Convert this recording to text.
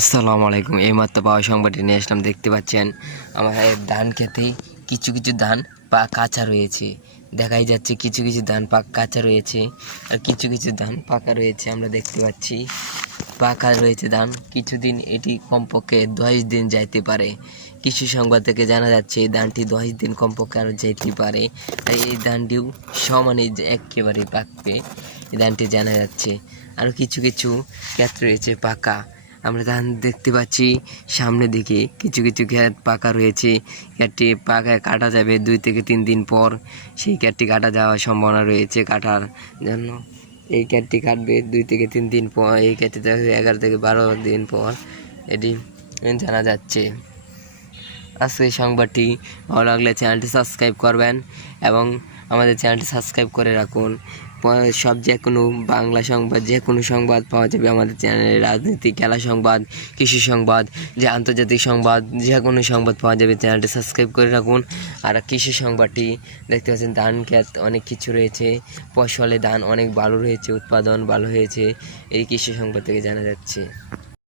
আসসালামু আলাইকুম। এই মাত্র পাওয়া সংবাদটি নিয়ে আসলাম। দেখতে পাচ্ছেন আমাদের ধান খেতেই কিছু কিছু ধান পা কাঁচা রয়েছে। দেখাই যাচ্ছে কিছু কিছু ধান পাক কাঁচা রয়েছে আর কিছু কিছু ধান পাকা রয়েছে। আমরা দেখতে পাচ্ছি, পাকা রয়েছে ধান। কিছুদিন এটি কমপক্ষে দশ দিন যাইতে পারে। কৃষি সংবাদ থেকে জানা যাচ্ছে, এই ধানটি দশ দিন কমপক্ষে আরও যাইতে পারে। আর এই ধানটিও সমানে একেবারে পাকবে। এই ধানটি জানা যাচ্ছে, আরও কিছু কিছু ক্ষেত্র রয়েছে পাকা। আমরা ধান দেখতে পাচ্ছি সামনের দিকে কিছু কিছু ক্ষেত পাকা রয়েছে। ক্ষেতটি পাকা কাটা যাবে দুই থেকে তিন দিন পর। সেই ক্ষেতটি কাটা যাওয়ার সম্ভাবনা রয়েছে কাটার জন্য। এই ক্ষেতটি কাটবে দুই থেকে তিন দিন পর। এই ক্ষেতটি এগারো থেকে বারো দিন পর। এটি জানা যাচ্ছে। আজকে সংবাদটি ভালো লাগলে চ্যানেলটি সাবস্ক্রাইব করবেন এবং আমাদের চ্যানেলটি সাবস্ক্রাইব করে রাখুন। সব যে কোনো বাংলা সংবাদ, যে কোনো সংবাদ পাওয়া যাবে আমাদের চ্যানেলে। রাজনীতি, খেলা সংবাদ, কৃষি সংবাদ, যে আন্তর্জাতিক সংবাদ, যে কোনো সংবাদ পাওয়া যাবে চ্যানেলটি সাবস্ক্রাইব করে রাখুন। আর কৃষি সংবাদটি দেখতে পাচ্ছেন, ধান ক্ষেত অনেক কিছু রয়েছে। ফসলে ধান অনেক ভালো রয়েছে, উৎপাদন ভালো হয়েছে। এই কৃষি সংবাদ থেকে জানা যাচ্ছে।